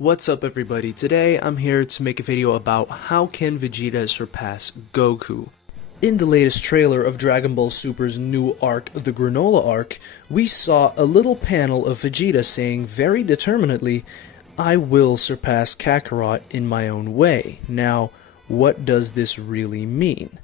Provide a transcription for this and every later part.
What's up everybody, today I'm here to make a video about how can Vegeta surpass Goku. In the latest trailer of Dragon Ball Super's new arc, the Granola arc, we saw a little panel of Vegeta saying very determinedly, "I will surpass Kakarot in my own way." Now, what does this really mean?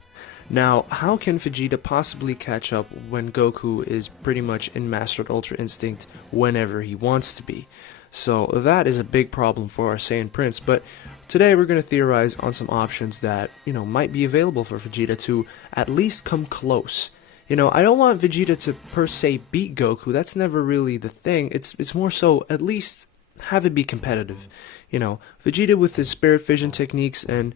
Now, how can Vegeta possibly catch up when Goku is pretty much in Mastered Ultra Instinct whenever he wants to be? So that is a big problem for our Saiyan Prince, but today we're going to theorize on some options that, might be available for Vegeta to at least come close. I don't want Vegeta to per se beat Goku, that's never really the thing, it's more so at least have it be competitive. Vegeta with his Spirit Fission techniques and,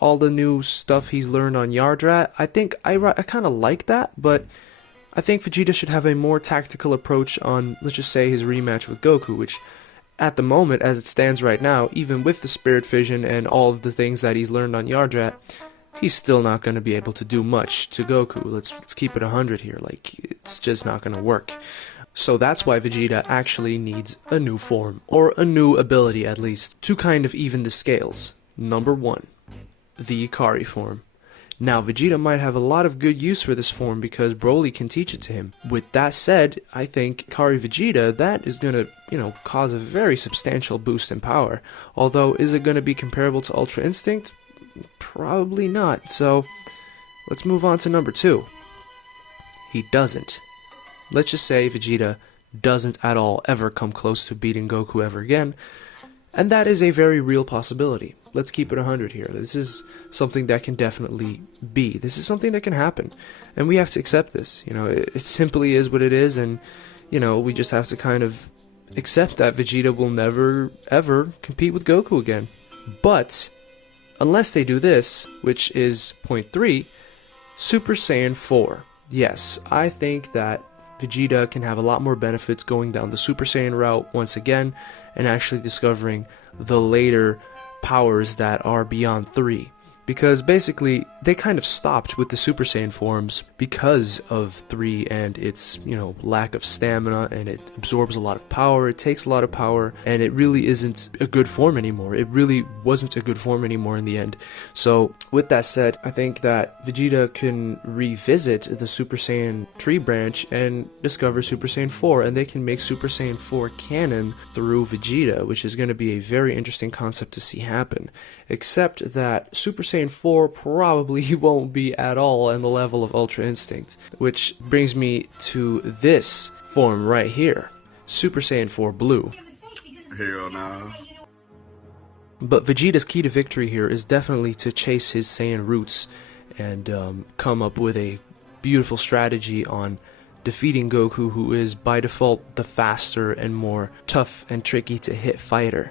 all the new stuff he's learned on Yardrat, I think I kind of like that, but I think Vegeta should have a more tactical approach on, let's just say, his rematch with Goku, which, at the moment, as it stands right now, even with the Spirit Fission and all of the things that he's learned on Yardrat, he's still not going to be able to do much to Goku. Let's keep it 100 here, it's just not going to work. So that's why Vegeta actually needs a new form, or a new ability at least, to kind of even the scales. Number 1, the Ikari form. Now, Vegeta might have a lot of good use for this form because Broly can teach it to him. With that said, I think Ikari Vegeta, that is gonna, cause a very substantial boost in power. Although, is it gonna be comparable to Ultra Instinct? Probably not. So, let's move on to number 2. He doesn't. Let's just say Vegeta doesn't at all ever come close to beating Goku ever again. And that is a very real possibility. Let's keep it 100 here. This is something that can definitely be. This is something that can happen. And we have to accept this. It simply is what it is, and, we just have to kind of accept that Vegeta will never, ever compete with Goku again. But, unless they do this, which is point 3, Super Saiyan 4. Yes, I think that Vegeta can have a lot more benefits going down the Super Saiyan route once again, and actually discovering the later powers that are beyond 3. Because basically, they kind of stopped with the Super Saiyan forms because of 3 and its, lack of stamina, and it absorbs a lot of power, it takes a lot of power, and it really isn't a good form anymore. It really wasn't a good form anymore in the end. So, with that said, I think that Vegeta can revisit the Super Saiyan tree branch and discover Super Saiyan 4, and they can make Super Saiyan 4 canon through Vegeta, which is going to be a very interesting concept to see happen. Except that Super Saiyan 4 probably won't be at all in the level of Ultra Instinct, which brings me to this form right here, Super Saiyan 4 Blue. Hell nah. But Vegeta's key to victory here is definitely to chase his Saiyan roots and come up with a beautiful strategy on defeating Goku, who is by default the faster and more tough and tricky to hit fighter.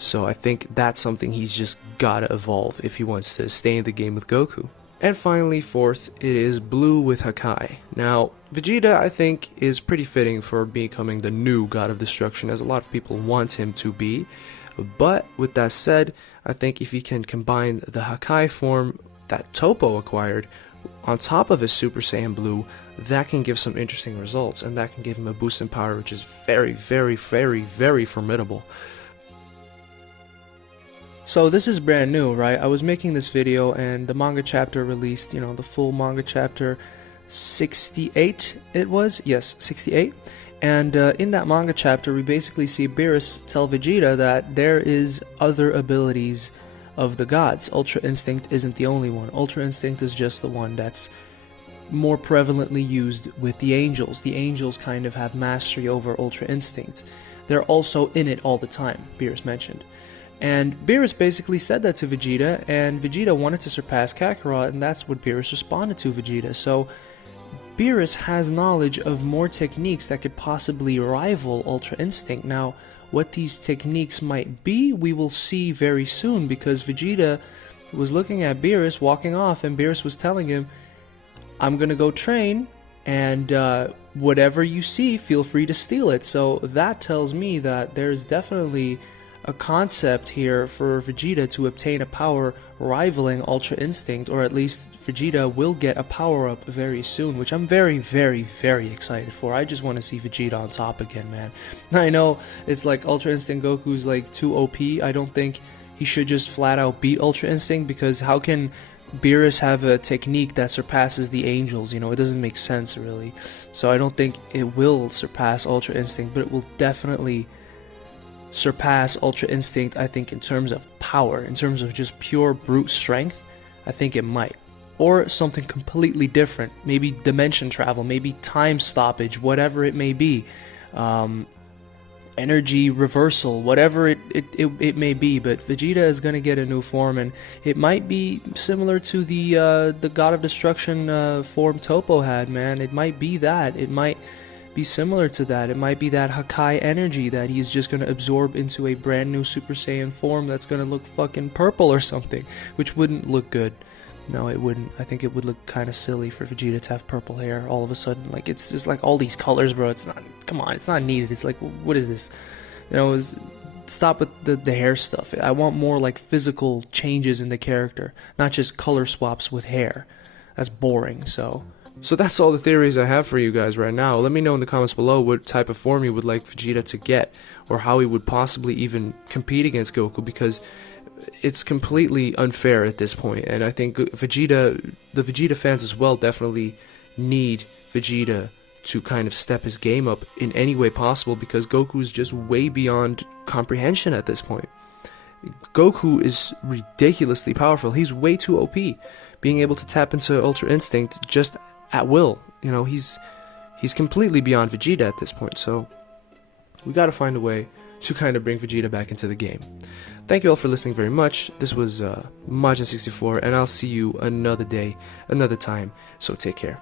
So I think that's something he's just gotta evolve if he wants to stay in the game with Goku. And finally, 4th, it is Blue with Hakai. Now, Vegeta, I think, is pretty fitting for becoming the new God of Destruction, as a lot of people want him to be. But, with that said, I think if he can combine the Hakai form that Toppo acquired on top of his Super Saiyan Blue, that can give some interesting results, and that can give him a boost in power, which is very, very, very, very formidable. So this is brand new, right? I was making this video and the manga chapter released, the full manga chapter 68 it was? Yes, 68. And in that manga chapter we basically see Beerus tell Vegeta that there is other abilities of the gods. Ultra Instinct isn't the only one. Ultra Instinct is just the one that's more prevalently used with the angels. The angels kind of have mastery over Ultra Instinct. They're also in it all the time, Beerus mentioned. And Beerus basically said that to Vegeta, and Vegeta wanted to surpass Kakarot, and that's what Beerus responded to Vegeta. So, Beerus has knowledge of more techniques that could possibly rival Ultra Instinct. Now, what these techniques might be, we will see very soon, because Vegeta was looking at Beerus walking off, and Beerus was telling him, "I'm gonna go train, and whatever you see, feel free to steal it." So, that tells me that there's definitely a concept here for Vegeta to obtain a power rivaling Ultra Instinct, or at least Vegeta will get a power up very soon, which I'm very, very, very excited for. I just want to see Vegeta on top again, man. I know it's like Ultra Instinct Goku's like too OP. I don't think he should just flat out beat Ultra Instinct, because how can Beerus have a technique that surpasses the angels? You know, it doesn't make sense really. So I don't think it will surpass Ultra Instinct, but it will definitely surpass Ultra Instinct, I think, in terms of power, in terms of just pure brute strength. I think it might. Or something completely different, maybe dimension travel, maybe time stoppage, whatever it may be, energy reversal, whatever it may be. But Vegeta is going to get a new form, and it might be similar to the God of Destruction form Toppo had, man. It might be that. It might be similar to that. It might be that Hakai energy that he's just going to absorb into a brand new Super Saiyan form that's going to look fucking purple or something, which wouldn't look good. No, it wouldn't. I think it would look kind of silly for Vegeta to have purple hair all of a sudden. Like, it's just like all these colors, bro. It's not, come on, it's not needed. It's like, what is this? You know, stop with the hair stuff. I want more like physical changes in the character, not just color swaps with hair. That's boring. So that's all the theories I have for you guys right now. Let me know in the comments below what type of form you would like Vegeta to get, or how he would possibly even compete against Goku, because it's completely unfair at this point. And I think the Vegeta fans as well definitely need Vegeta to kind of step his game up in any way possible, because Goku is just way beyond comprehension at this point. Goku is ridiculously powerful. He's way too OP, being able to tap into Ultra Instinct just at will. You know, he's completely beyond Vegeta at this point, so we gotta find a way to kind of bring Vegeta back into the game. Thank you all for listening very much. This was Majin64, and I'll see you another day, another time, so take care.